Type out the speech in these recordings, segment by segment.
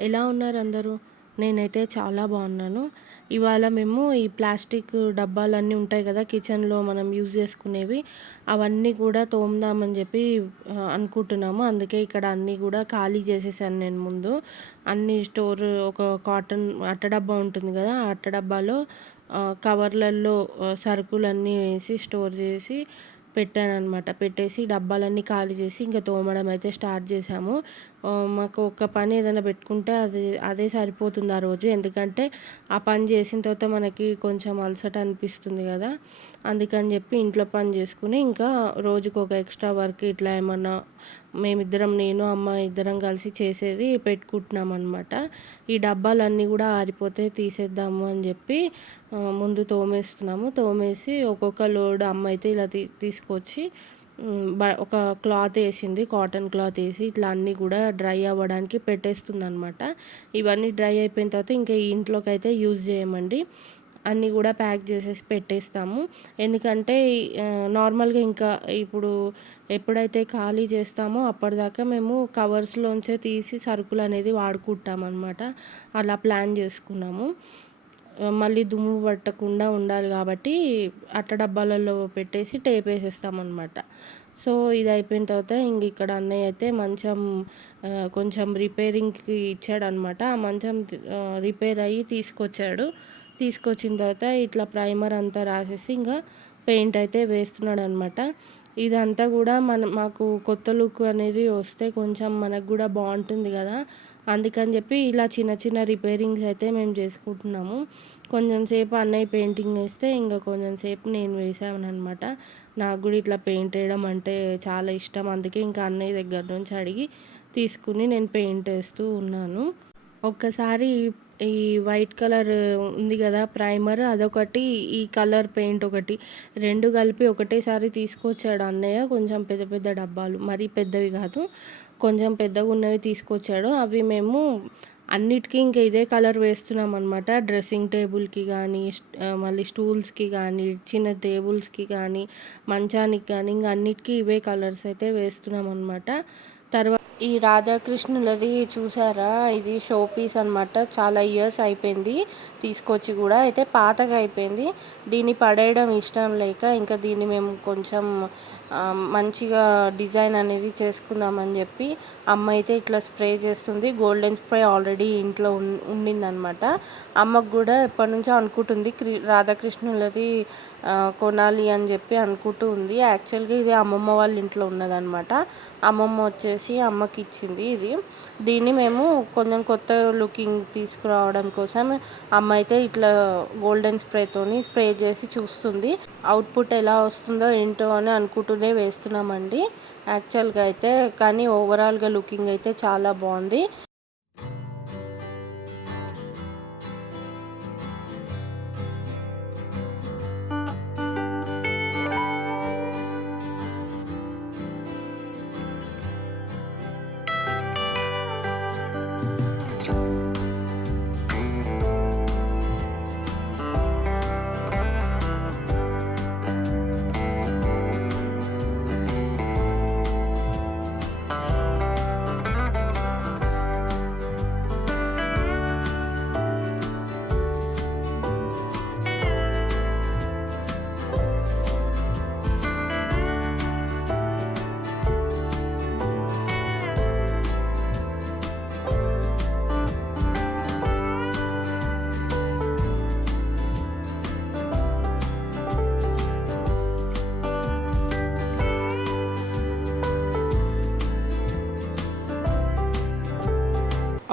ఎలా ఉన్నారు అందరూ? నేనైతే చాలా బాగున్నాను. ఇవాళ మేము ఈ ప్లాస్టిక్ డబ్బాలన్నీ ఉంటాయి కదా! కిచెన్‌లో మనం యూజ్ చేసుకునేవి. అవన్నీ కూడా తోముదామని చెప్పి అనుకుంటున్నాము. అందుకే ఇక్కడ అన్నీ కూడా ఖాళీ చేసేసాను నేను ముందు. అన్నీ ఒక కాటన్ అట్ట డబ్బా ఉంటుంది కదా! ఆ అట్ట డబ్బాలో కవర్‌లలో సరుకులన్నీ వేసి స్టోర్ చేసి పెట్టాననమాట. పెట్టేసి డబ్బాలన్నీ ఖాళీ చేసి ఇంక తోమడం అయితే స్టార్ట్ చేశాము. మాకు ఒక పని ఏదైనా పెట్టుకుంటే అదే సరిపోతుంది ఆ రోజు. ఎందుకంటే ఆ పని చేసిన తర్వాత మనకి కొంచెం అలసట అనిపిస్తుంది కదా! అందుకని చెప్పి ఇంట్లో పని చేసుకుని ఇంకా రోజుకొక ఎక్స్ట్రా వర్క్ ఇట్లా ఏమన్నా మేమిద్దరం నేను, అమ్మ ఇద్దరం కలిసి చేసేది పెట్టుకుంటున్నామనమాట. ఈ డబ్బాలన్నీ కూడా ఆరిపోతే తీసేద్దాము అని చెప్పి ముందు తోమేస్తున్నాము. తోమేసి ఒక్కొక్క లోడ్ అమ్మ అయితే ఇలా తీసుకొచ్చి ఒక క్లాత్ ఏసింది. కాటన్ క్లాత్ ఏసి ఇట్లా అన్నీ కూడా డ్రై అవ్వడానికి పెట్టేస్తుందనమాట. ఇవన్నీ డ్రై అయిపోయిన తర్వాత ఇంకా ఈ ఇంట్లోకైతే యూజ్ చేయమండి. అన్నీ కూడా ప్యాక్ చేసేసి పెట్టేస్తాము. ఎందుకంటే నార్మల్‌గా ఇంకా ఇప్పుడు ఎప్పుడైతే ఖాళీ చేస్తామో అప్పటిదాకా మేము కవర్స్‌లోంచే తీసి సరుకులనేది వాడుకుంటామనమాట. అలా ప్లాన్ చేసుకున్నాము. మళ్ళీ దుమ్ము పట్టకుండా ఉండాలి కాబట్టి అట్ట డబ్బాలలో పెట్టేసి టేపేసేస్తామనమాట. సో, ఇది అయిపోయిన తర్వాత ఇంక ఇక్కడ అన్నయ్య అయితే మంచం కొంచెం రిపేరింగ్‌కి ఇచ్చాడనమాట. ఆ మంచం రిపేర్ అయ్యి తీసుకొచ్చాడు. తీసుకొచ్చిన తర్వాత ఇట్లా ప్రైమర్ అంతా రాసేసి ఇంకా పెయింట్ అయితే వేస్తున్నాడనమాట. ఇదంతా కూడా మాకు కొత్త లుక్ అనేది వస్తే కొంచెం మనకు కూడా బాగుంటుంది కదా! అందుకని చెప్పి ఇలా చిన్న చిన్న రిపేరింగ్స్ అయితే మేము చేసుకుంటున్నాము. కొంచెం సేపు అన్నయ్య పెయింటింగ్ వేస్తే ఇంకా కొంచెం సేపు నేను వేసాననమాట. నాకు కూడా ఇట్లా పెయింట్ వేయడం అంటే చాలా ఇష్టం. అందుకే ఇంకా అన్నయ్య దగ్గర నుంచి అడిగి తీసుకుని నేను పెయింట్ వేస్తూ ఉన్నాను. ఒక్కసారి ఈ వైట్ కలర్ ఉంది కదా ప్రైమర్, అదొకటి, ఈ కలర్ పెయింట్ ఒకటి 2 కలిపి ఒకటేసారి తీసుకొచ్చాడు అన్నయ్య. కొంచెం పెద్ద పెద్ద డబ్బాలు, మరీ పెద్దవి కాదు, కొంచెం పెద్దగా ఉన్నవి తీసుకొచ్చాడు. అవి మేము అన్నిటికీ ఇంకా ఇదే కలర్ వేస్తున్నాం అనమాట. డ్రెస్సింగ్ టేబుల్‌కి కానీ, మళ్ళీ స్టూల్స్‌కి కానీ, చిన్న టేబుల్స్‌కి కానీ, మంచానికి కానీ ఇంక అన్నిటికీ ఇవే కలర్స్ అయితే వేస్తున్నాం అనమాట. ఈ రాధాకృష్ణులది చూసారా? ఇది షో పీస్ అనమాట. చాలా ఇయర్స్ అయిపోయింది తీసుకొచ్చి కూడా. అయితే పాతగా అయిపోయింది. దీన్ని పడేయడం ఇష్టం లేక ఇంకా దీన్ని మేము కొంచెం మంచిగా డిజైన్ అనేది చేసుకుందామని చెప్పి అమ్మ అయితే ఇట్లా స్ప్రే చేస్తుంది. గోల్డెన్ స్ప్రే ఆల్రెడీ ఇంట్లో ఉండిందనమాట. అమ్మకు కూడా ఎప్పటి నుంచో అనుకుంటుంది రాధాకృష్ణులది కొనాలి అని చెప్పి అనుకుంటూ ఉంది. యాక్చువల్గా ఇది అమ్మమ్మ వాళ్ళ ఇంట్లో ఉన్నదనమాట. అమ్మమ్మ వచ్చేసి అమ్మకి ఇచ్చింది ఇది. దీన్ని మేము కొంచెం కొత్త లుకింగ్ తీసుకురావడం కోసం అమ్మ అయితే ఇట్లా గోల్డెన్ స్ప్రేతోని స్ప్రే చేసి చూస్తుంది. అవుట్పుట్ ఎలా వస్తుందో ఏంటో అని అనుకుంటూనే వేస్తున్నామండి యాక్చువల్గా అయితే. కానీ ఓవరాల్గా లుకింగ్ అయితే చాలా బాగుంది.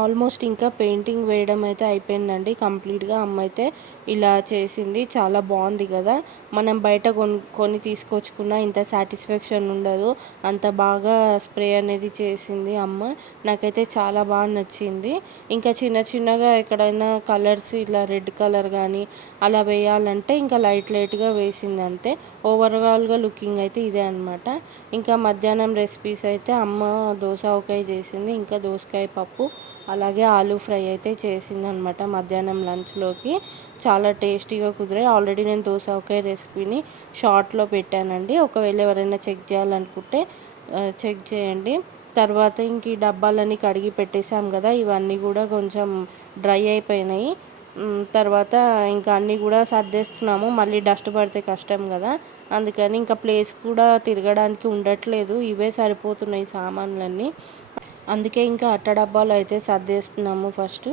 ఆల్మోస్ట్ ఇంకా పెయింటింగ్ వేయడం అయితే అయిపోయిందండి కంప్లీట్గా. అమ్మ అయితే ఇలా చేసింది. చాలా బాగుంది కదా! మనం బయట కొని తీసుకొచ్చుకున్న ఇంత సాటిస్ఫాక్షన్ ఉండదు. అంత బాగా స్ప్రే అనేది చేసింది అమ్మ. నాకైతే చాలా బాగా నచ్చింది. ఇంకా చిన్న చిన్నగా ఎక్కడైనా కలర్స్ ఇలా రెడ్ కలర్ కానీ అలా వేయాలంటే ఇంకా లైట్గా వేసింది అంతే. ఓవరాల్గా లుకింగ్ అయితే ఇదే అనమాట. ఇంకా మధ్యాహ్నం రెసిపీస్ అయితే అమ్మ దోసకాయ చేసింది. ఇంకా దోసకాయ పప్పు, అలాగే ఆలూ ఫ్రై అయితే చేసిందనమాట మధ్యాహ్నం లంచ్లోకి. చాలా టేస్టీగా కుదిరాయి. ఆల్రెడీ నేను దోసకాయ రెసిపీని షార్ట్లో పెట్టానండి. ఒకవేళ ఎవరైనా చెక్ చేయాలనుకుంటే చెక్ చేయండి. తర్వాత ఇంక ఈ డబ్బాలన్నీ కడిగి పెట్టేసాం కదా, ఇవన్నీ కూడా కొంచెం డ్రై అయిపోయినాయి. తర్వాత ఇంకా అన్నీ కూడా సర్దేస్తున్నాము, మళ్ళీ డస్ట్ పడితే కష్టం కదా, అందుకని ఇంకా ప్లేస్ కూడా తిరగడానికి ఉండట్లేదు, ఇవే సరిపోతున్నాయి సామాన్లన్నీ. అందుకే ఇంకా అట్ట డబ్బాలు అయితే సర్దేస్తున్నాము ఫస్ట్.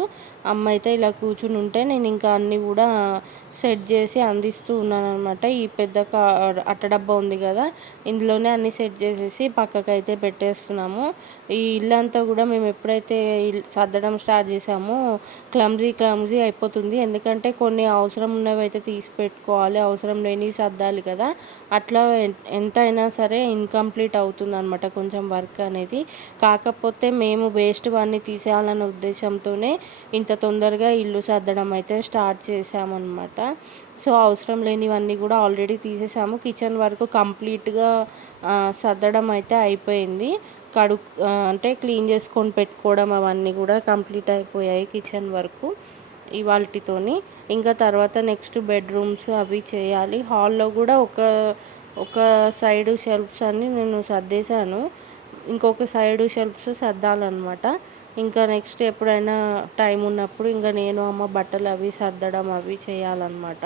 అమ్మ అయితే ఇలా కూర్చుని ఉంటే నేను ఇంకా అన్నీ కూడా సెట్ చేసి అందిస్తూ ఉన్నాను అనమాట. ఈ పెద్ద అట్ట డబ్బా ఉంది కదా, ఇందులోనే అన్నీ సెట్ చేసేసి పక్కకైతే పెట్టేస్తున్నాము. ఈ ఇల్లంతా కూడా మేము ఎప్పుడైతే సర్దడం స్టార్ట్ చేసామో క్లమ్జీ అయిపోతుంది. ఎందుకంటే కొన్ని అవసరం ఉన్నవి అయితే తీసి పెట్టుకోవాలి, అవసరం లేనివి సర్దాలి కదా, అట్లా ఎంతైనా సరే ఇన్కంప్లీట్ అవుతుంది అనమాట కొంచెం వర్క్ అనేది. కాకపోతే మేము వేస్ట్ అన్నీ తీసేయాలన్న ఉద్దేశంతోనే ఇంత తొందరగా ఇల్లు సర్దడం అయితే స్టార్ట్ చేసామన్నమాట. సో అవసరం లేనివన్నీ కూడా ఆల్రెడీ తీసేసాము. కిచెన్ వరకు కంప్లీట్గా సర్దడం అయితే అయిపోయింది. అంటే క్లీన్ చేసుకొని పెట్టుకోవడం అవన్నీ కూడా కంప్లీట్ అయిపోయాయి కిచెన్ వరకు ఇవాల్టితోని. ఇంకా తర్వాత నెక్స్ట్ బెడ్రూమ్స్ అవి చేయాలి. హాల్లో కూడా ఒక సైడు షెల్ఫ్స్ అన్నీ నేను సర్దేశాను, ఇంకొక సైడు షెల్ఫ్స్ సర్దాలన్నమాట. ఇంకా నెక్స్ట్ ఎప్పుడైనా టైం ఉన్నప్పుడు ఇంకా నేను అమ్మ బట్టలు అవి సర్దడం అవి చేయాలన్నమాట.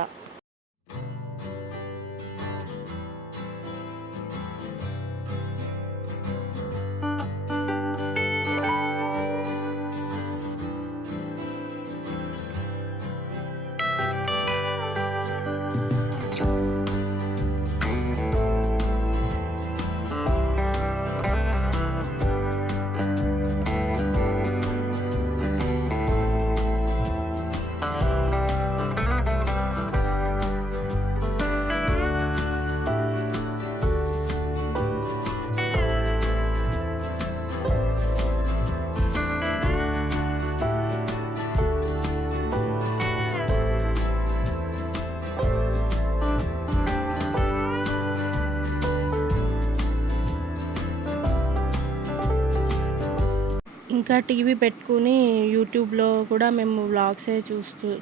ఇంకా టీవీ పెట్టుకుని యూట్యూబ్లో కూడా మేము వ్లాగ్సే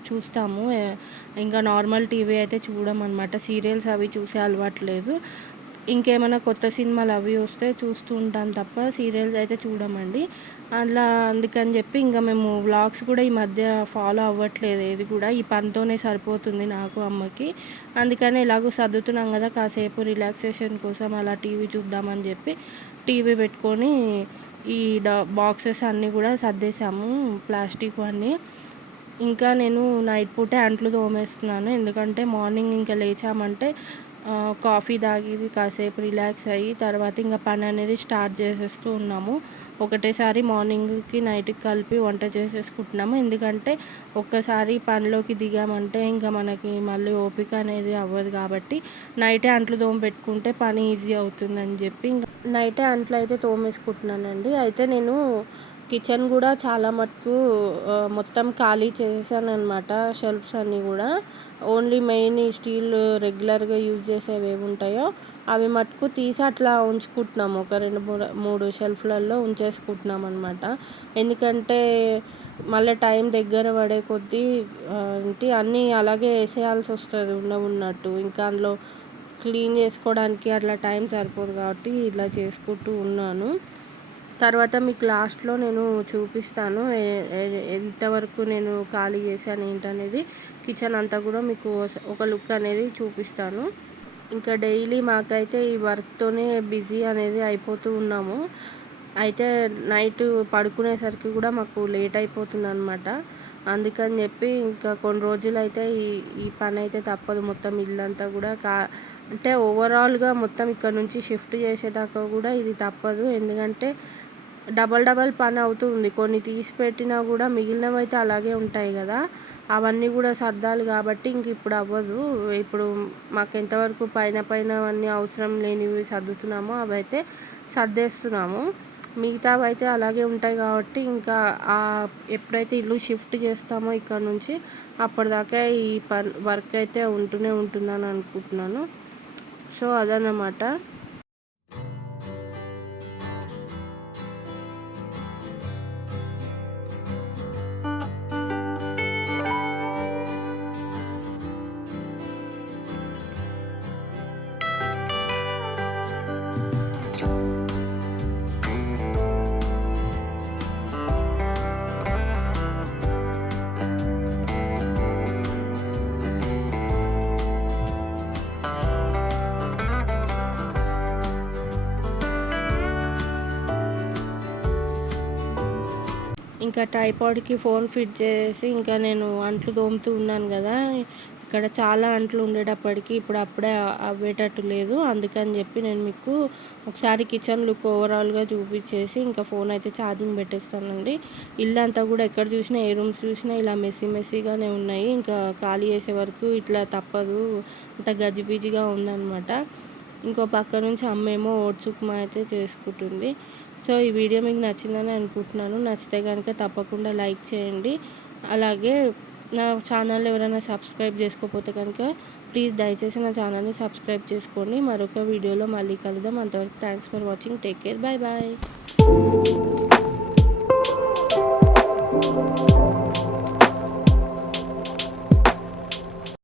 చూస్తాము. ఇంకా నార్మల్ టీవీ అయితే చూడమన్నమాట. సీరియల్స్ అవి చూసే అలవాట్లేదు. ఇంకేమైనా కొత్త సినిమాలు అవి వస్తే చూస్తూ ఉంటాం తప్ప సీరియల్స్ అయితే చూడమండి. అలా అందుకని చెప్పి ఇంకా మేము వ్లాగ్స్ కూడా ఈ మధ్య ఫాలో అవ్వట్లేదు ఏది కూడా. ఈ పనితోనే సరిపోతుంది నాకు అమ్మకి. అందుకని ఎలాగో సర్దుతున్నాం కదా, కాసేపు రిలాక్సేషన్ కోసం అలా టీవీ చూద్దామని చెప్పి టీవీ పెట్టుకొని ఈ బాక్సెస్ అన్నీ కూడా సర్దేశాము, ప్లాస్టిక్ అన్నీ. ఇంకా నేను నైట్ పూటే అంట్లు తోమేస్తున్నాను, ఎందుకంటే మార్నింగ్ ఇంకా లేచామంటే కాఫీ తాగి కాసేపు రిలాక్స్ అయ్యి తర్వాత ఇంకా పని అనేది స్టార్ట్ చేసేస్తూ ఉన్నాము. ఒకటేసారి మార్నింగ్కి నైట్కి కలిపి వంట చేసేసుకుంటున్నాము, ఎందుకంటే ఒక్కసారి పనిలోకి దిగామంటే ఇంకా మనకి మళ్ళీ ఓపిక అనేది అవ్వదు. కాబట్టి నైటే అంట్లు తోమ పెట్టుకుంటే పని ఈజీ అవుతుందని చెప్పి ఇంకా నైటే అంట్లు అయితే తోమేసుకుంటున్నానండి. అయితే నేను కిచెన్ కూడా చాలా మటుకు మొత్తం ఖాళీ చేసేసాను అనమాట. షెల్ఫ్స్ అన్నీ కూడా ఓన్లీ మెయిన్ ఈ స్టీల్ రెగ్యులర్గా యూజ్ చేసేవి ఏవి ఉంటాయో అవి మటుకు తీసి అట్లా ఉంచుకుంటున్నాము, ఒక 2-3 షెల్ఫ్లలో ఉంచేసుకుంటున్నాం అనమాట. ఎందుకంటే మళ్ళీ టైం దగ్గర పడే కొద్దీ అన్నీ అలాగే వేసేయాల్సి వస్తుంది ఉన్నట్టు. ఇంకా అందులో క్లీన్ చేసుకోవడానికి అట్లా టైం సరిపోదు కాబట్టి ఇలా చేసుకుంటూ ఉన్నాను. తర్వాత మీకు లాస్ట్లో నేను చూపిస్తాను ఎంతవరకు నేను ఖాళీ చేశాను ఏంటనేది. కిచెన్ అంతా కూడా మీకు ఒక లుక్ అనేది చూపిస్తాను. ఇంకా డైలీ మాకైతే ఈ వర్క్తోనే బిజీ అనేది అయిపోతూ ఉన్నాము. అయితే నైట్ పడుకునేసరికి కూడా మాకు లేట్ అయిపోతుంది అనమాట. అందుకని చెప్పి ఇంకా కొన్ని రోజులు అయితే ఈ పని అయితే తప్పదు. మొత్తం ఇల్లంతా కూడా అంటే ఓవరాల్గా మొత్తం ఇక్కడ నుంచి షిఫ్ట్ చేసేదాకా కూడా ఇది తప్పదు. ఎందుకంటే డబల్ పని అవుతుంది. కొన్ని తీసి పెట్టినా కూడా మిగిలినవి అయితే అలాగే ఉంటాయి కదా, అవన్నీ కూడా సర్దాలి కాబట్టి ఇంక ఇప్పుడు అవ్వదు. ఇప్పుడు మాకు ఎంతవరకు పైనవన్నీ అవసరం లేనివి సర్దుతున్నామో అవి అయితే సర్దేస్తున్నాము. మిగతావి అయితే అలాగే ఉంటాయి కాబట్టి ఇంకా ఎప్పుడైతే ఇల్లు షిఫ్ట్ చేస్తామో ఇక్కడ నుంచి అప్పటిదాకా ఈ వర్క్ అయితే ఉంటూనే ఉంటుందని అనుకుంటున్నాను. సో అదన్నమాట. ఇంకా ట్రైపాడ్‌కి ఫోన్ ఫిట్ చేసి ఇంకా నేను అంట్లు తోముతూ ఉన్నాను గదా! ఇక్కడ చాలా అంట్లు ఉండేటప్పటికి ఇప్పుడు అప్పుడే అవ్వేటట్టు లేదు. అందుకని చెప్పి నేను మీకు ఒకసారి కిచెన్ లుక్ ఓవరాల్‌గా చూపించేసి ఇంకా ఫోన్ అయితే ఛార్జింగ్ పెట్టేస్తానండి. ఇల్లంతా కూడా ఎక్కడ చూసినా ఏ రూమ్స్ చూసినా ఇలా మెస్సీగానే ఉన్నాయి. ఇంకా ఖాళీ చేసే వరకు ఇట్లా తప్పదు. అంత గజిబిజిగా ఉందనమాట. ఇంకో పక్క నుంచి అమ్మేమో ఓట్స్ ఉప్మా అయితే చేసుకుంటుంది. సో ఈ వీడియో మీకు నచ్చిందని అనుకుంటున్నాను. నచ్చితే కనుక తప్పకుండా లైక్ చేయండి. అలాగే నా ఛానల్ ఎవరైనా సబ్స్క్రైబ్ చేసుకోకపోతే కనుక ప్లీజ్ దయచేసి నా ఛానల్ని సబ్స్క్రైబ్ చేసుకోండి. మరొక వీడియోలో మళ్ళీ కలుద్దాం. అంతవరకు thanks for watching. Take care. Bye bye.